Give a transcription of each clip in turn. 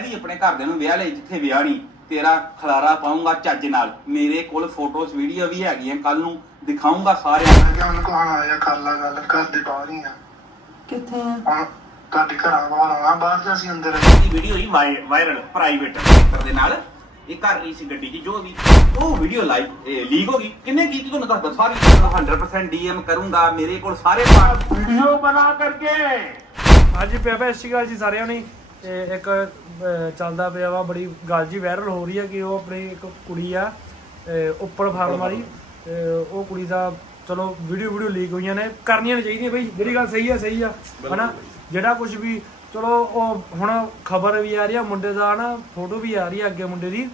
ਕਹਿ ਦੀ ਆਪਣੇ ਘਰਦਿਆਂ ਨੂੰ ਵਿਆਹ ਲਈ ਜਿੱਥੇ ਵਿਆਹ ਨਹੀਂ ਤੇਰਾ ਖਲਾਰਾ ਪਾਉਂਗਾ ਚੱਜ ਨਾਲ। ਮੇਰੇ ਕੋਲ ਫੋਟੋਜ਼ ਵੀਡੀਓ ਵੀ ਹੈਗੀਆਂ ਕੱਲ ਨੂੰ ਦਿਖਾਉਂਗਾ ਸਾਰਿਆਂ ਨੂੰ। ਮੈਂ ਕਿਹਾ ਉਹਨੂੰ ਕਹਾਂ ਆ ਜਾ ਕਰ ਲਾ ਗੱਲ? ਘਰ ਦੇ ਬਾਹਰ ਹੀ ਆ। ਕਿੱਥੇ ਆ? ਹੁਣ ਤੁਹਾਡੇ ਘਰਾਂ ਬਾਹਰ ਆਉਣਾ ਬਾਹਰ ਜਾਂ ਅਸੀਂ ਅੰਦਰ ਇਹ ਵੀਡੀਓ ਹੀ ਵਾਇਰਲ ਪ੍ਰਾਈਵੇਟ ਦੇ ਨਾਲ। ਇਹ ਕਰ ਰਹੀ ਸੀ ਗੱਡੀ 'ਚ ਜੋ ਵੀ। ਉਹ ਵੀਡੀਓ ਲਾਈਵ ਲੀਕ ਹੋ ਗਈ। ਕਿੰਨੇ ਕੀਤੀ ਤੁਹਾਨੂੰ ਦੱਸਦਾ ਸਾਰੀ 100% ਡੀਐਮ ਕਰੂੰਗਾ। ਮੇਰੇ ਕੋਲ ਸਾਰੇ ਪਾਰਟ ਵੀਡੀਓ ਬਣਾ ਕਰਕੇ। ਹਾਂਜੀ ਪਿਆ ਪਿਆ ਸਤਿ ਸ਼੍ਰੀ ਅਕਾਲ ਜੀ ਸਾਰਿਆਂ ਨੂੰ। ਤੇ ਇੱਕ ਚੱਲਦਾ ਪਿਆ ਵਾ ਬੜੀ ਗੱਲ ਜੀ ਵਾਇਰਲ ਹੋ ਰਹੀ ਹੈ ਕਿ ਉਹ ਆਪਣੀ ਇੱਕ ਕੁੜੀ ਆ ਉੱਪਰ ਫਾਰਮ ਵਾਲੀ। ਉਹ ਕੁੜੀ ਦਾ ਚਲੋ ਵੀਡੀਓ ਵੀਡੀਓ ਲੀਕ ਹੋਈਆਂ ਨੇ ਕਰਨੀਆਂ ਨਹੀਂ ਚਾਹੀਦੀਆਂ ਬਈ ਜਿਹੜੀ ਗੱਲ ਸਹੀ ਆ ਸਹੀ ਆ ਹਨਾ? ਜਿਹੜਾ ਕੁਝ ਵੀ ਚਲੋ ਉਹ ਹੁਣ ਖਬਰ ਵੀ ਆ ਰਹੀ ਆ ਮੁੰਡੇ ਦਾ ਨਾ ਫੋਟੋ ਵੀ ਆ ਰਹੀ ਆ ਅੱਗੇ ਮੁੰਡੇ ਦੀ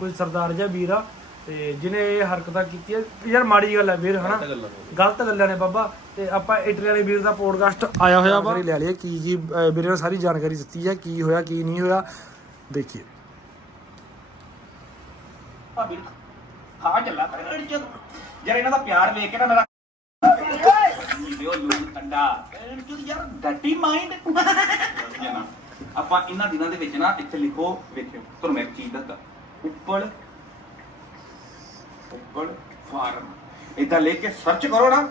ਕੋਈ ਸਰਦਾਰ ਜਿਹਾ ਵੀਰ ਆ ਤੇ ਜਿਹਨੇ ਇਹ ਹਰਕਤਾਂ ਕੀਤੀਆਂ ਯਾਰ ਮਾੜੀ ਗੱਲ ਹੈ ਵੀਰ ਹਨਾ? ਗਲਤ ਗੱਲਾਂ ਨੇ। ਬਾਬਾ। ਤੇ ਆਪਾਂ ਇਟਲੀ ਵਾਲੇ ਵੀਰ ਦਾ ਪੋਡਕਾਸਟ ਆਇਆ ਹੋਇਆ ਵਾ। ਲੈ ਲਈਏ ਕੀ ਕੀ ਵੀਰੇ ਨੇ ਸਾਰੀ ਜਾਣਕਾਰੀ ਦਿੱਤੀ ਹੈ ਕੀ ਹੋਇਆ ਕੀ ਨਹੀਂ ਹੋਇਆ। ਦੇਖੀਏ। ਭਾਬੀ ਨੂੰ ਖਾ ਚੱਲਾ ਕਰ। ਯਾਰ ਇਹਨਾਂ ਦਾ ਪਿਆਰ ਵੇਖ ਕੇ ਨਾ ਮੇਰਾ ਵੀਡੀਓ ਯੂ ਕੰਡਾ। ਯਾਰ ਡੱਟੀ ਮਾਈਂਡ ਆਪਾਂ ਇਹਨਾਂ ਦਿਨਾਂ ਦੇ ਵਿੱਚ ਨਾ ਇੱਥੇ ਲਿਖੋ ਵੇਖਿਓ ਤੁਹਾਨੂੰ ਮੈਂ ਇੱਕ ਚੀਜ਼ ਦੱਸਦਾ ਉੱਪਲ ਉੱਪਲ ਫਾਰਮ। ਇਦਾਂ ਲੈ ਕੇ ਸਰਚ ਕਰੋ ਨਾ,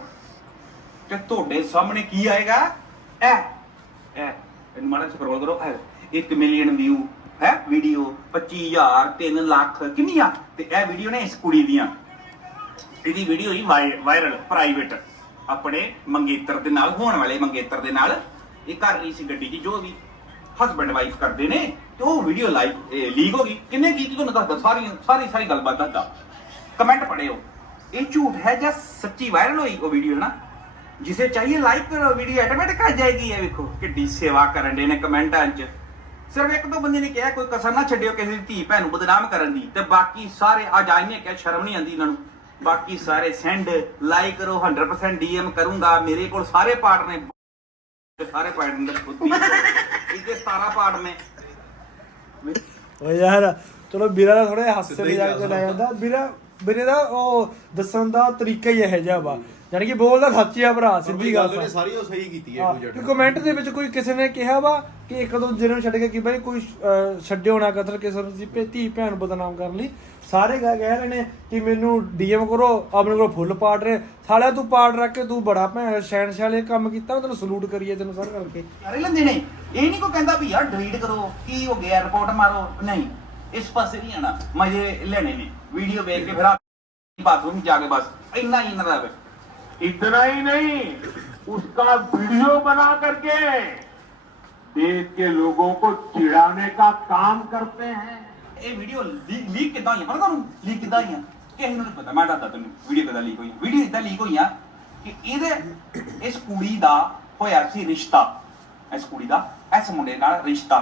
ਤੇ ਤੁਹਾਡੇ ਸਾਹਮਣੇ ਕੀ ਆਏਗਾ? ਐ ਐ ਇਹਨੂੰ ਮਾੜਾ ਸਕਰੋਲ ਕਰੋ। ਐ 1 ਮਿਲੀਅਨ ਵਿਊ ਹੈ ਵੀਡੀਓ 25000 3 ਲੱਖ, ਕਿੰਨੀਆਂ? ਤੇ ਇਹ ਵੀਡੀਓ ਨੇ ਇਸ ਕੁੜੀ ਦੀਆਂ। ਇਹਦੀ ਵੀਡੀਓ ਹੀ ਵਾਇਰਲ ਪ੍ਰਾਈਵੇਟ ਆਪਣੇ ਮੰਗੇਤਰ ਦੇ ਨਾਲ, ਹੋਣ ਵਾਲੇ ਮੰਗੇਤਰ ਦੇ ਨਾਲ। ਇਹ ਕਰ ਰਹੀ ਸੀ ਗੱਡੀ 'ਚ, ਜੋ ਵੀ ਹਸਬੰਡ ਵਾਈਫ ਕਰਦੇ ਨੇ, ਤੇ ਉਹ ਵੀਡੀਓ ਲਾਈਵ ਲੀਕ ਹੋ ਗਈ। ਕਿੰਨੇ ਕੀਤੀ ਤੁਹਾਨੂੰ ਦੱਸਦਾ ਸਾਰੀ ਸਾਰੀ ਸਾਰੀ ਗੱਲਬਾਤ ਦੱਸਦਾ। ਕਮੈਂਟ ਪੜਿਓ ਇਹ ਝੂਠ ਹੈ ਜਾਂ ਸੱਚੀ ਵਾਇਰਲ ਹੋਈ ਉਹ ਵੀਡੀਓ ਨਾ ਜਿਸੇ ਚਾਹੀਏ ਲਾਈਕ ਕਰੋ ਵੀਡੀਓ ਆਟੋਮੈਟਿਕ ਆ ਜਾਏਗੀ ਇਹ ਵੇਖੋ। ਕਿੱਡੀ ਸੇਵਾ ਕਰਨ ਦੇ ਨੇ ਕਮੈਂਟਾਂ 'ਚ। ਸਿਰਫ ਇੱਕ ਦੋ ਬੰਦੇ ਨੇ ਕਿਹਾ ਕੋਈ ਕਸਰ ਨਾ ਛੱਡਿਓ ਕਿਸੇ ਦੀ ਧੀ ਭੈਣ ਨੂੰ ਬਦਨਾਮ ਕਰਨ ਦੀ। ਤੇ ਬਾਕੀ ਸਾਰੇ ਅੱਜ ਆਈ ਨੇ ਕਿਹਾ ਸ਼ਰਮ ਨਹੀਂ ਆਂਦੀ ਇਹਨਾਂ ਨੂੰ। ਬਾਕੀ ਸਾਰੇ ਸੈਂਡ ਲਾਈਕ ਕਰੋ 100% ਡੀਐਮ ਕਰੂੰਗਾ। ਮੇਰੇ ਕੋਲ ਸਾਰੇ ਪਾਰਟ ਨੇ। ਤੇ ਸਾਰੇ ਪਾਰਟ ਨੇ। ਖੁੱਦੀ ਇਹਦੇ 17 ਪਾਰਟ ਨੇ। ਓ ਯਾਰ ਚਲੋ ਵੀਰਾ ਦਾ ਥੋੜਾ ਹਾਸੇ ਮਜ਼ਾਕ ਤੇ ਲੈ ਜਾਂਦਾ। ਵੀਰਾ ਵੀਰੇ ਦਾ ਉਹ ਦੱਸਣ ਦਾ ਤਰੀਕਾ ਹੀ ਇਹੋ ਜਿਹਾ ਵਾ। ਯਾਨੀ ਕਿ ਬੋਲਦਾ ਸੱਚੀ ਆ ਭਰਾ ਸਿੱਧੀ ਗੱਲ ਨੇ ਸਾਰੀ ਉਹ ਸਹੀ ਕੀਤੀ ਹੈ ਜੱਟ ਕਮੈਂਟ ਦੇ ਵਿੱਚ ਕੋਈ ਕਿਸੇ ਨੇ ਕਿਹਾ ਵਾ ਕਿ ਇੱਕ ਦੋ ਦਿਨ ਨੂੰ ਛੱਡ ਕੇ ਕਿ ਬਈ ਕੋਈ ਛੱਡਿਓ ਨਾ ਕਤਲ ਕਿਸੇ ਨੂੰ ਦੀ ਧੀ ਭੈਣ ਬਦਨਾਮ ਕਰਨ ਲਈ। ਸਾਰੇ ਕਹਿ ਕਹਿ ਰਹੇ ਨੇ ਕਿ ਮੈਨੂੰ ਡੀਐਮ ਕਰੋ ਆਪਣੇ ਕੋਲ ਫੁੱਲ ਪਾਰਟ ਨੇ ਸਾਲਿਆ ਤੂੰ ਪਾਰਟ ਰੱਖ ਕੇ ਤੂੰ ਬੜਾ ਭੈਣ ਸ਼ੈਨ ਸ਼ਾਲੇ ਕੰਮ ਕੀਤਾ ਮੈਂ ਤੈਨੂੰ ਸਲੂਟ ਕਰੀਏ ਤੈਨੂੰ ਸਰ ਕਰਕੇ ਯਾਰੇ ਲੈਂਦੇ ਨੇ। ਇਹ ਨਹੀਂ ਕੋ ਕਹਿੰਦਾ ਵੀ ਯਾਰ ਡਿਲੀਟ ਕਰੋ ਕੀ ਹੋ ਗਿਆ ਰਿਪੋਰਟ ਮਾਰੋ। ਨਹੀਂ। ਇਸ ਪਾਸੇ ਨਹੀਂ ਆਣਾ ਮਜ਼ੇ ਲੈਣੇ ਨੇ ਵੀਡੀਓ ਵੇਖ ਕੇ ਫਿਰ ਆ ਬਾਥਰੂਮ ਜਾ ਕੇ ਬਸ ਇੰਨਾ ਹੀ ਇਹਨਾਂ ਦਾ ਵੇ इतना ही नहीं उसका वीडियो बना करके देश के लोगों को चिढ़ाने का काम करते हैं ਇਹ ਵੀਡੀਓ ਲੀਕ ਕਿਦਾਂ ਹੋਈ ਆ? ਪਤਾ ਤੁਹਾਨੂੰ ਲੀਕ ਕਿਦਾਂ ਹੋਈਆਂ ਕਿਸੇ ਨੂੰ ਨਹੀਂ ਪਤਾ ਮੈਂ ਦੱਸਦਾ ਤੈਨੂੰ ਵੀਡੀਓ ਕਿਦਾਂ ਲੀਕ ਹੋਈ ਵੀਡੀਓ ਇਦਾਂ ਲੀਕ ਹੋਈਆਂ ਕਿ ਇਹਦੇ ਇਸ ਕੁੜੀ ਦਾ ਹੋਇਆ ਸੀ ਰਿਸ਼ਤਾ ਇਸ ਕੁੜੀ ਦਾ ਇਸ ਮੁੰਡੇ ਨਾਲ ਰਿਸ਼ਤਾ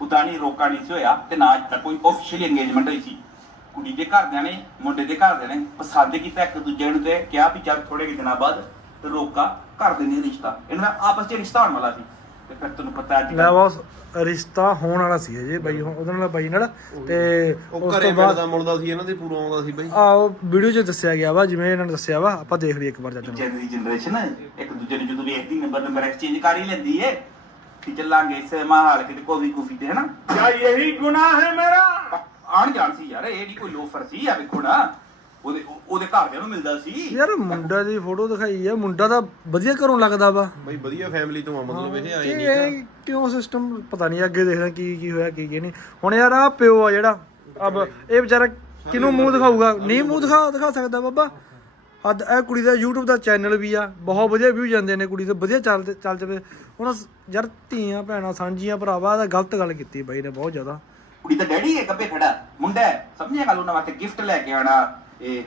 ਉਦਾਂ ਨਹੀਂ ਰੋਕਾ ਨਹੀਂ ਸੀ ਹੋਇਆ ਤੇ ਨਾ ਅੱਜ ਤੱਕ ਕੋਈ ਆਫੀਸ਼ੀਅਲ ਇੰਗੇਜਮੈਂਟ ਹੋਈ ਸੀ। ਕੁੜੀ ਦੇ ਘਰਦਿਆਂ ਨੇ ਮੁੰਡੇ ਦੇ ਘਰਦਿਆਂ ਨੇ ਪਸੰਦ ਕੀਤਾ ਇੱਕ ਦੂਜੇ ਨੂੰ ਤੇ ਕਿਹਾ ਵੀ ਚੱਲ ਥੋੜੇ ਕੁ ਦਿਨਾਂ ਬਾਅਦ ਰੋਕਾ ਕਰ ਦੇਣੀ ਰਿਸ਼ਤਾ। ਇਹਨਾਂ ਦਾ ਆਪਸ 'ਚ ਰਿਸ਼ਤਾ ਹੋਣ ਵਾਲਾ ਸੀ। ਤੇ ਫਿਰ ਤੁਹਾਨੂੰ ਪਤਾ ਅੱਜ ਲੈ ਬਸ ਰਿਸ਼ਤਾ ਹੋਣ ਵਾਲਾ ਸੀ ਜੇ ਬਾਈ ਉਹਦੇ ਨਾਲ ਬਾਈ ਨਾਲ ਤੇ ਉਹ ਉਸ ਘਰੇ ਤੋਂ ਬਾਅਦ ਮਿਲਦਾ ਮੁਲਦਾ ਸੀ ਇਹਨਾਂ ਦੇ ਪੂਰਾ ਆਉਂਦਾ ਸੀ ਬਈ। ਆਹ ਵੀਡੀਓ 'ਚ ਦੱਸਿਆ ਗਿਆ ਵਾ ਜਿਵੇਂ ਇਹਨਾਂ ਨੇ ਦੱਸਿਆ ਵਾ ਆਪਾਂ ਦੇਖ ਲਈਏ ਇੱਕ ਵਾਰ ਦੀ ਜਨਰੇਸ਼ਨ ਇੱਕ ਦੂਜੇ ਨੂੰ ਜਦੋਂ ਵੇਖਦੀ ਨੰਬਰ ਨੰਬਰ ਐਕਸਚੇਂਜ ਕਰ ਹੀ ਲੈਂਦੀ ਏ। ਕਿ ਚੱਲਾਂਗੇ ਸਿਨੇਮਾ ਹਾਲ ਕਿਤੇ ਕੋਈ ਕੁਫੀ ਤੇ ਹਨਾ? ਕਿਆ ਇਹੀ ਗੁਨਾਹ ਹੈ ਮੇਰਾ? ਆਣ ਜਾਣ ਸੀ ਯਾਰ ਇਹ ਨਹੀਂ ਕੋਈ ਲੋਫਰ ਸੀ ਆ ਵੇਖੋ ਨਾ। ਉਹਦੇ ਉਹਦੇ ਘਰ ਦੇ ਨੂੰ ਮਿਲਦਾ ਸੀ। ਯਾਰ ਮੁੰਡਾ ਦੀ ਫੋਟੋ ਦਿਖਾਈ ਆ ਮੁੰਡਾ ਤਾਂ ਵਧੀਆ ਘਰੋਂ ਲੱਗਦਾ ਵਾ। ਬਈ ਵਧੀਆ ਫੈਮਿਲੀ ਤੋਂ ਆ ਮਤਲਬ ਇਹ ਆਏ ਨਹੀਂ ਇਹ ਕਿਉਂ ਸਿਸਟਮ ਪਤਾ ਨਹੀਂ ਅੱਗੇ ਦੇਖਦਾ ਕੀ ਕੀ ਹੋਇਆ ਕੀ ਕੀ ਨਹੀਂ। ਹੁਣ ਯਾਰ ਆ ਪਿਓ ਆ ਜਿਹੜਾ ਅਬ ਇਹ ਵਿਚਾਰਾ ਕਿਨੂੰ ਮੂੰਹ ਦਿਖਾਊਗਾ? ਨਹੀਂ ਮੂੰਹ ਦਿਖਾ ਦਿਖਾ ਸਕਦਾ ਬਾਬਾ। ਅੱਜ ਇਹ ਕੁੜੀ ਦਾ YouTube ਦਾ ਚੈਨਲ ਵੀ ਆ, ਬਹੁਤ ਵਧੀਆ ਵਿਊ ਜਾਂਦੇ ਨੇ ਕੁੜੀ ਦੇ, ਵਧੀਆ ਚੱਲ ਚੱਲ ਜਵੇ। ਹੁਣ ਯਾਰ ਧੀਆਂ, ਭੈਣਾਂ, ਸਾਂਝੀਆਂ, ਭਰਾਵਾ ਦਾ ਗਲਤ ਗੱਲ ਕੀਤੀ ਬਾਈ ਨੇ ਬਹੁਤ ਜ਼ਿਆਦਾ। ਕੁੜੀ ਦਾ ਡੈਡੀ ਹੈ ਗੱਬੇ ਖੜਾ, ਮੁੰਡਾ ਹੈ, ਸਮਝਿਆ ਗੱਲ ਉਹਨਾਂ ਵਾਸਤੇ ਗਿਫਟ ਲੈ ਕੇ ਆਣਾ ਇਹ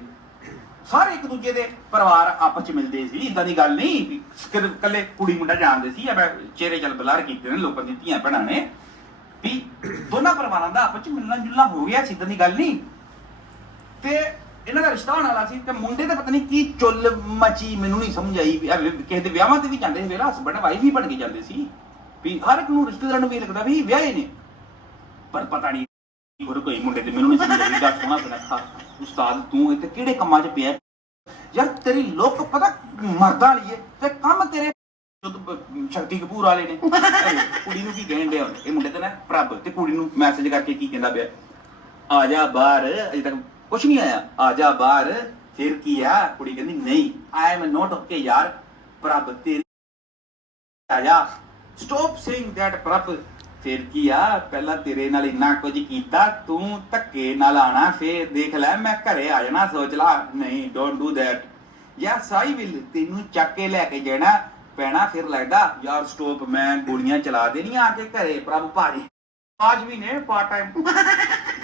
ਸਾਰੇ ਇੱਕ ਦੂਜੇ ਦੇ ਪਰਿਵਾਰ ਆਪਸ ਚ ਮਿਲਦੇ ਸੀ ਇਦਾਂ ਦੀ ਗੱਲ ਨਹੀਂ ਵੀ ਸਿਰਫ ਇਕੱਲੇ ਕੁੜੀ ਮੁੰਡਾ ਜਾਣਦੇ ਸੀ ਐਵੇਂ ਚਿਹਰੇ ਚੱਲ ਬਲਾਰ ਕੀਤੇ ਨੇ ਲੋਕਾਂ ਦੀਆਂ ਧੀਆਂ ਭੈਣਾਂ ਨੇ, ਵੀ ਦੋਨਾਂ ਪਰਿਵਾਰਾਂ ਦਾ ਆਪਸ ਚ ਮਿਲਣਾ ਜੁਲਣਾ ਹੋ ਗਿਆ ਸੀ ਇਦਾਂ ਦੀ ਗੱਲ ਨਹੀਂ। ਤੇ ਇਹਨਾਂ ਦਾ ਰਿਸ਼ਤਾ ਹੋਣ ਵਾਲਾ ਸੀ ਤੇ ਮੁੰਡੇ ਦਾ ਪਤਾ ਨਹੀਂ ਕੀ ਚੁੱਲ ਮਚੀ ਮੈਨੂੰ ਨਹੀਂ ਸਮਝ ਆਈ ਵੀ ਇਹ ਵੀ ਕਿਸੇ ਦੇ ਵਿਆਹਾਂ ਤੇ ਵੀ ਜਾਂਦੇ ਸੀ ਵੇਲਾ ਹਸਬੰਡ ਵਾਈਫ ਵੀ ਬਣ ਕੇ ਜਾਂਦੇ ਸੀ। ਵੀ ਹਰ ਇੱਕ ਨੂੰ ਰਿਸ਼ਤੇਦਾਰਾਂ ਨੂੰ ਵੀ ਲੱਗਦਾ ਵੀ ਵਿਆਹੇ ਨੇ। ਪਰ ਪਤਾ ਨਹੀਂ ਹੋਰ ਕੋਈ ਮੁੰਡੇ ਤੇ ਮੈਨੂੰ ਨਹੀਂ ਸਮਝ ਆਈ ਦਾ ਸੋਹਣਾ ਸੁਨੱਖਾ ਉਸਤਾਦ, ਤੂੰ ਇੱਥੇ ਕਿਹੜੇ ਕੰਮਾਂ 'ਚ ਪਿਆ? ਯਾਰ ਤੇਰੀ ਲੋਕ ਪਤਾ ਮਰਦਾਂ ਲਈ ਏ ਤੇ ਕੰਮ ਤੇਰੇ ਜਦੋਂ ਸ਼ਕਤੀ ਕਪੂਰ ਵਾਲੇ ਨੇ। ਕੁੜੀ ਨੂੰ ਕੀ ਕਹਿਣ ਡਿਆ ਇਹ ਮੁੰਡੇ ਤੇ ਨਾ ਪ੍ਰਭ ਤੇ ਕੁੜੀ ਨੂੰ ਮੈਸੇਜ ਕਰਕੇ ਕੀ ਕਹਿੰਦਾ ਪਿਆ? ਆ ਜਾ ਬਾਹਰ, ਅਜੇ ਤੱਕ ਕੁਛ ਨਹੀਂ ਆਇਆ। ਆ ਜਾ ਬਾਹਰ, ਫਿਰ ਕੀ ਆ? ਕੁੜੀ ਕਹਿੰਦੀ, ਨਹੀਂ ਆਈ ਐਮ ਨੋਟ ਓਕੇ ਯਾਰ, ਪ੍ਰਭ ਤੇਰੀ ਆ ਸਟਾਪ ਸੇਇੰਗ ਦੈਟ ਪ੍ਰਭ। ਫਿਰ ਕੀ ਆ? ਪਹਿਲਾਂ ਤੇਰੇ ਨਾਲ ਇੰਨਾ ਕੁਝ ਕੀਤਾ, ਤੂੰ ਧੱਕੇ ਨਾਲ ਆਣਾ ਫੇਰ ਦੇਖ ਲੈ, ਮੈਂ ਘਰੇ ਆ ਜਾਣਾ, ਸੋਚ ਲਾ। ਨਹੀਂ don't do that yes I will ਤੈਨੂੰ ਚੱਕ ਕੇ ਲੈ ਕੇ ਜਾਣਾ ਪੈਣਾ, ਫਿਰ ਲੱਗਦਾ, ਯਾਰ ਸਟਾਪ ਮੈਂ ਗੋਲੀਆਂ ਚਲਾ ਦੇਣੀਆਂ ਆ ਕੇ ਘਰੇ, ਪ੍ਰਭ ਭਾਜੀ ਆਜ ਵੀ ਨੇ ਪਾਰਟ ਟਾਈਮ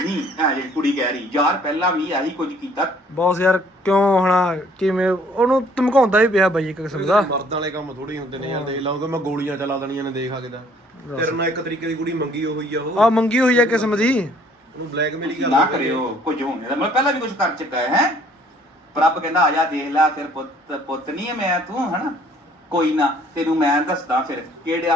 ਨਹੀਂ ਆ ਜਿਹੜੀ ਕੁੜੀ ਕਹਿ ਰਹੀ ਯਾਰ ਪਹਿਲਾਂ ਵੀ ਆਹੀ ਕੁਝ ਕੀਤਾ। ਬੌਸ ਯਾਰ ਕਿਉਂ ਹਣਾ? ਕਿਵੇਂ? ਉਹਨੂੰ ਧਮਕਾਉਂਦਾ ਹੀ ਪਿਆ ਬਾਈ ਇੱਕ ਕਿਸਮ ਦਾ। ਮਰਦਾਂ ਵਾਲੇ ਕੰਮ ਥੋੜੀ ਹੁੰਦੇ ਨੇ ਯਾਰ ਦੇਖ ਲਾ ਉਹ ਮੈਂ ਗੋਲੀਆਂ ਚਲਾ ਦੇਣੀਆਂ ਨੇ ਦੇਖ ਆ ਕਿਦਾ ਤੇਰੇ ਨਾਲ ਇੱਕ ਤਰੀਕੇ ਦੀ ਕੁੜੀ ਮੰਗੀ ਹੋਈ ਆ ਉਹ। ਆ ਮੰਗੀ ਹੋਈ ਆ ਕਿਸਮ ਦੀ। ਉਹਨੂੰ ਬਲੈਕਮੇਲ ਹੀ ਨਾ ਕਰਦਾ ਕਰਿਓ ਕੁਝ ਹੋਣੇ ਦਾ ਮੈਂ ਪਹਿਲਾਂ ਵੀ ਕੁਝ ਕਰ ਚੁੱਕਾ ਹੈ ਹੈਂ? ਪ੍ਰਭ ਕਹਿੰਦਾ ਆ ਜਾ ਦੇਖ ਲੈ ਫਿਰ ਪੁੱਤ ਪੁੱਤ ਨਹੀਂ ਹੈ ਮੈਂ ਤੂੰ ਹਨਾ? ਕੋਈ ਨਾ ਤੈਨੂੰ ਮੈਂ ਦੱਸਦਾ ਫਿਰ ਕਿਹੜਾ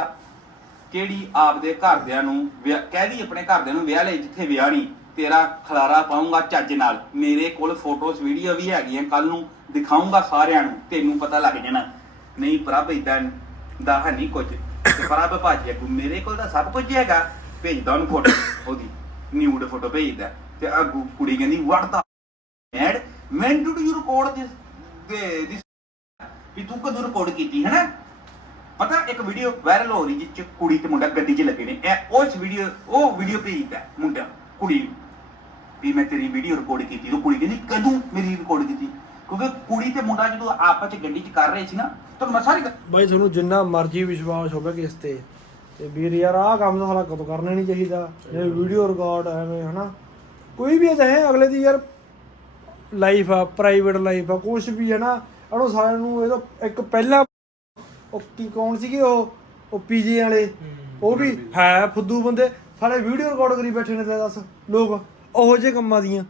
ਕਿਹੜੀ ਆਪਦੇ ਘਰਦਿਆਂ ਨੂੰ ਵਿਆਹ- ਕਹਿ ਦੀ ਆਪਣੇ ਘਰਦਿਆਂ ਨੂੰ ਵਿਆਹ ਲਈ ਜਿੱਥੇ ਵਿਆਹ ਨਹੀਂ ਤੇਰਾ ਖਲਾਰਾ ਪਾਉਂਗਾ ਚੱਜ ਨਾਲ। ਮੇਰੇ ਕੋਲ ਫੋਟੋਜ਼, ਵੀਡੀਓ ਵੀ ਹੈਗੀਆਂ ਕੱਲ ਨੂੰ ਦਿਖਾਉਂਗਾ ਸਾਰਿਆਂ ਨੂੰ, ਤੈਨੂੰ ਪਤਾ ਲੱਗ ਜਾਣਾ। ਨਹੀਂ ਪ੍ਰਭ ਇਦਾਂ ਦਾ ਹੈ ਨਹੀਂ ਕੁਝ। ਤੇ ਪ੍ਰਭ ਭਾਜੀ ਅੱਗੋਂ ਮੇਰੇ ਕੋਲ ਤਾਂ ਸਭ ਕੁਝ ਹੈਗਾ। ਭੇਜਦਾ ਉਹਨੂੰ ਫੋਟੋ, ਉਹਦੀ ਨਿਊਡ ਫੋਟੋ ਭੇਜਦਾ। ਤੇ ਅੱਗੂ ਕੁੜੀ ਕਹਿੰਦੀ ਵਟ ਐਡ when did you record this the- this ਵੀ ਤੂੰ ਕਦੋਂ ਰਿਕਾਰਡ ਕੀਤੀ ਹੈ ਨਾ ਪਤਾ, ਇੱਕ ਵੀਡੀਓ ਵਾਇਰਲ ਹੋ ਰਹੀ ਜਿਸ ਕੁੜੀ ਤੇ ਮੁੰਡਾ ਗੱਡੀ 'ਚ ਲੱਗੇ ਨੇ। ਇਹ ਉਸ ਵੀਡੀਓ ਉਹ ਵੀਡੀਓ ਭੇਜਦਾ ਮੁੰਡਾ, ਕੁੜੀ ਨੂੰ, ਵੀ ਮੈਂ ਤੇਰੀ ਵੀਡੀਓ ਰਿਕਾਰਡ ਕੀਤੀ। ਉਹ ਕੁੜੀ ਕਹਿੰਦੀ, ਕਦੋਂ ਮੇਰੀ ਰਿਕਾਰਡ ਕੀਤੀ? ਕਿਉਂਕਿ ਕੁੜੀ ਤੇ ਮੁੰਡਾ ਜਦੋਂ ਆਪਸ ਚ ਗੱਡੀ 'ਚ ਕਰ ਰਹੇ ਸੀ ਨਾ ਤੁਹਾਨੂੰ ਮੈਂ ਸਾਰੀ ਬਾਈ, ਤੁਹਾਨੂੰ ਜਿੰਨਾ ਮਰਜ਼ੀ ਵਿਸ਼ਵਾਸ ਹੋਵੇ ਕਿਸ ਤੇ। ਤੇ ਵੀਰ ਯਾਰ, ਆਹ ਕੰਮ ਤਾਂ ਸਾਲਾ ਕਦੋਂ ਕਰਨਾ ਨਹੀਂ ਚਾਹੀਦਾ। ਇਹ ਵੀਡੀਓ ਰਿਕਾਰਡ ਐਵੇਂ, ਹਨਾ? ਕੋਈ ਵੀ ਹੈ ਅਗਲੇ ਦੀ ਯਾਰ ਲਾਈਫ ਆ ਪ੍ਰਾਈਵੇਟ ਲਾਈਫ ਆ ਕੁਝ ਵੀ ਹੈ ਨਾ, ਇਹਨੂੰ ਸਾਰਿਆਂ ਨੂੰ, ਇਹਦਾ ਇੱਕ ਪਹਿਲਾਂ ਉਹ ਕੀ ਕੌਣ ਸੀਗੇ ਉਹ? ਉਹ ਪੀਜੇ ਵਾਲੇ। ਉਹ ਵੀ ਹੈ ਫੁੱਦੂ ਬੰਦੇ। ਸਾਰੇ ਵੀਡੀਓ ਰਿਕਾਰਡ ਕਰੀ ਬੈਠੇ ਨੇ ਦੱਸ। ਲੋਕ ਉਹੋ ਜਿਹੇ ਕੰਮਾਂ ਦੀਆਂ।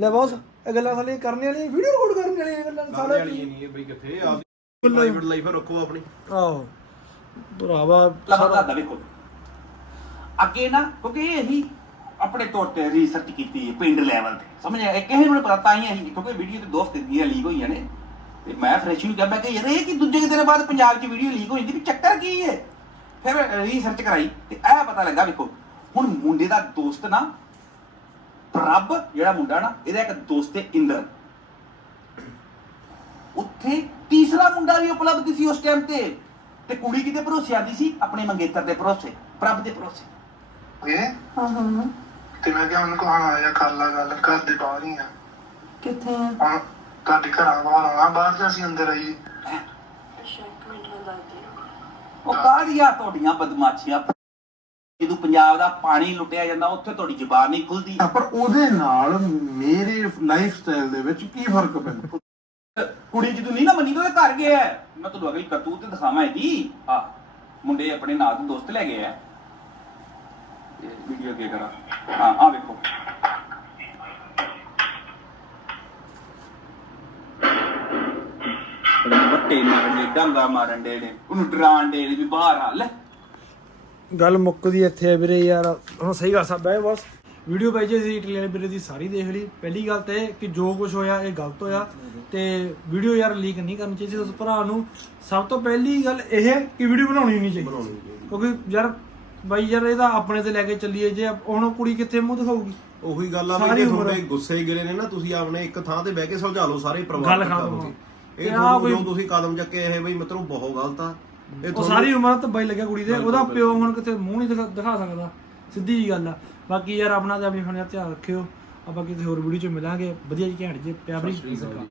ਲੈ ਬੌਸ ਇਹ ਗੱਲਾਂ ਸਾਲੇ ਕਰਨੇ ਵਾਲੀਆਂ ਵੀਡੀਓ ਰਿਕਾਰਡ ਕਰਨ ਵਾਲੀਆਂ ਇਹ ਗੱਲਾਂ ਸਾਰੇ ਵਾਲੀ ਨਹੀਂ ਬਈ ਕਿੱਥੇ ਆਪਦੀ ਪ੍ਰਾਈਵੇਟ ਲਾਈਫ ਰੱਖੋ ਆਪਣੀ। ਆਹੋ। ਭਰਾਵਾ ਲਗਾਤਾਰ ਦਾ ਵੇਖੋ। ਅੱਗੇ ਨਾ ਕਿਉਂਕਿ ਇਹ ਹੀ ਆਪਣੇ ਤੌਰ ਤੇ ਰਿਸਰਚ ਕੀਤੀ ਹੈ ਪਿੰਡ ਲੈਵਲ ਤੇ। ਸਮਝਿਆ? ਇਹ ਕਿਸੇ ਨੂੰ ਪਤਾ ਤਾਂ ਹੀ ਅਸੀਂ ਕਿਉਂਕਿ ਵੀਡੀਓ ਤੇ ਦੋ ਦੀਆਂ ਲੀਕ ਹੋਈਆਂ ਨੇ। ਤੇ ਮੈਂ ਫਰੈਸ਼ ਨੂੰ ਕਿਹਾ ਮੈਂ ਕਿ ਯਾਰ ਇਹ ਕਿ ਦੂਜੇ ਕੁ ਦਿਨ ਬਾਅਦ ਪੰਜਾਬ 'ਚ ਵੀਡੀਓ ਲੀਕ ਹੋ ਜਾਂਦੀ ਵੀ ਚੱਕਰ ਕੀ ਹੈ? ਫਿਰ ਰਿਸਰਚ ਕਰਾਈ ਤੇ ਇਹ ਪਤਾ ਲੱਗਾ ਵੇਖੋ ਹੁਣ ਮੁੰਡੇ ਦਾ ਦੋਸਤ ਨਾ ਪ੍ਰਭ ਜਿਹੜਾ ਮੁੰਡਾ ਨਾ ਇਹਦਾ ਇੱਕ ਦੋਸਤ ਹੈ ਇੰਦਰ। ਉੱਥੇ ਤੀਸਰਾ ਮੁੰਡਾ ਵੀ ਉਪਲਬਧ ਸੀ ਉਸ ਟਾਈਮ ਤੇ। ਤੇ ਕੁੜੀ ਕਿਤੇ ਭਰੋਸੇ ਆਦੀ ਸੀ? ਆਪਣੇ ਮੰਗੇਤਰ ਦੇ ਭਰੋਸੇ ਪ੍ਰਭ ਦੇ ਭਰੋਸੇ। ਇਹ? ਹਾਂ ਹਾਂ ਤੇ ਮੈਂ ਕਿਹਾ ਉਹਨੂੰ ਕਹਾਂ ਆ ਜਾ ਕਰ ਲਾ ਗੱਲ ਘਰ ਦੇ ਬਾਹਰ ਹੀ ਆ। ਕਿੱਥੇ ਆ? ਹੁਣ ਤੁਹਾਡੇ ਘਰਾਂ ਬਾਹਰ ਆਉਣਾ ਬਾਹਰ ਜਾਂ ਅਸੀਂ ਅੰਦਰ ਆਈਏ। ਉਹ ਕਾਹਦੀਆਂ ਤੁਹਾਡੀਆਂ ਬਦਮਾਸ਼ੀਆਂ? ਜਦੋਂ ਪੰਜਾਬ ਦਾ ਪਾਣੀ ਲੁੱਟਿਆ ਜਾਂਦਾ ਉੱਥੇ ਤੁਹਾਡੀ ਜ਼ੁਬਾਨ ਨਹੀਂ ਖੁੱਲਦੀ। ਪਰ ਉਹਦੇ ਨਾਲ ਮੇਰੇ ਲਾਈਫ ਸਟਾਈਲ ਦੇ ਵਿੱਚ ਕੀ ਫ਼ਰਕ ਪੈਂਦਾ? ਕੁੜੀ ਜਦੋਂ ਨਹੀਂ ਨਾ ਮੰਨੀ ਤਾਂ ਘਰ ਗਿਆ। ਮੈਂ ਤੁਹਾਨੂੰ ਅਗਲੀ ਕਰਤੂਤ ਦਿਖਾਵਾਂ ਇਹਦੀ। ਆ ਮੁੰਡੇ ਆਪਣੇ ਨਾਲ ਦੇ ਦੋਸਤ ਲੈ ਗਏ ਆ। ਇਹ ਵੀਡੀਓ ਅੱਗੇ ਕਰਾਂ। ਹਾਂ ਆ ਵੇਖੋ। ਬੱਟੇ ਮਾਰਨ ਦੇ ਡਾਂਗਾ ਮਾਰਨ ਦੇ ਨੇ। ਉਹਨੂੰ ਡਰਾਣ ਦੇ ਨੇ ਵੀ ਬਾਹਰ ਆ ਲੈ। ਗੱਲ ਮੁੱਕਦੀ ਇੱਥੇ ਆ ਵੀਰੇ ਯਾਰ। ਹੁਣ ਸਹੀ ਗੱਲ ਸਭ ਹੈ ਬਸ। ਵੀਡੀਓ ਪਾਈ ਜੇ ਸੀ ਇਟਲੀ ਵਾਲੇ ਵੀਰੇ ਦੀ ਸਾਰੀ ਦੇਖ ਲਈ। ਪਹਿਲੀ ਗੱਲ ਤੇ ਕਿ ਜੋ ਕੁਝ ਹੋਇਆ ਇਹ ਗਲਤ ਹੋਇਆ। ਤੇ ਵੀਡੀਓ ਯਾਰ ਲੀਕ ਨਹੀਂ ਕਰਨੀ ਚਾਹੀਦੀ ਉਸ ਭਰਾ ਨੂੰ। ਸਭ ਤੋਂ ਪਹਿਲੀ ਗੱਲ ਇਹ ਹੈ ਕਿ ਵੀਡੀਓ ਬਣਾਉਣੀ ਨਹੀਂ ਚਾਹੀਦੀ। ਕਿਉਂਕਿ ਯਾਰ ਬਾਈ ਯਾਰ ਇਹਦਾ ਆਪਣੇ ਤੇ ਲੈ ਕੇ ਚੱਲੀਏ। ਜੇ ਹੁਣ ਕੁੜੀ ਕਿੱਥੇ ਮੂੰਹ ਦਿਖਾਊਗੀ? ਉਹੀ ਗੱਲ ਆ ਵੀ ਜੇ ਤੁਹਾਡੇ ਗੁੱਸੇ ਗਿਰੇ ਨੇ ਨਾ ਤੁਸੀਂ ਆਪਣੇ ਇੱਕ ਥਾਂ ਤੇ ਬਹਿ ਕੇ ਸੁਲਝਾ ਲਓ ਸਾਰੇ ਪਰਿਵਾਰ ਗੱਲ ਖਤਮ ਹੋ। ਇਹ ਤੇ ਆਹ ਤੁਹਾਨੂੰ ਕੋਈ- ਜੋ ਤੁਸੀਂ ਕਦਮ ਚੱਕੇ ਇਹ ਬਈ ਮਿੱਤਰੋ ਬਹੁਤ ਗਲਤ ਆ। ਇਹ ਉਹ ਤੁਹਾਨੂੰ- ਸਾਰੀ ਉਮਰ ਤਾਂ ਬਾਈ ਲੱਗਿਆ ਕੁੜੀ ਦੇ। ਉਹਦਾ ਪਿਓ। ਹੁਣ ਕਿਤੇ ਮੂੰਹ ਨਹੀਂ ਦਿਖਾ ਦਿਖਾ ਸਕਦਾ। ਸਿੱਧੀ ਜੀ ਗੱਲ ਆ। ਬਾਕੀ ਯਾਰ ਆਪਣਾ ਤੇ ਆਪਣੀ ਫਨ ਧਿਆਨ ਰੱਖਿਓ। ਆਪਾਂ ਕਿਤੇ ਹੋਰ ਵੀਡੀਓ ਚ ਮਿਲਾਂਗੇ। ਵਧੀਆ ਜੀ ਘੈਂਟ ਜੀ ਪਿਆਰੀ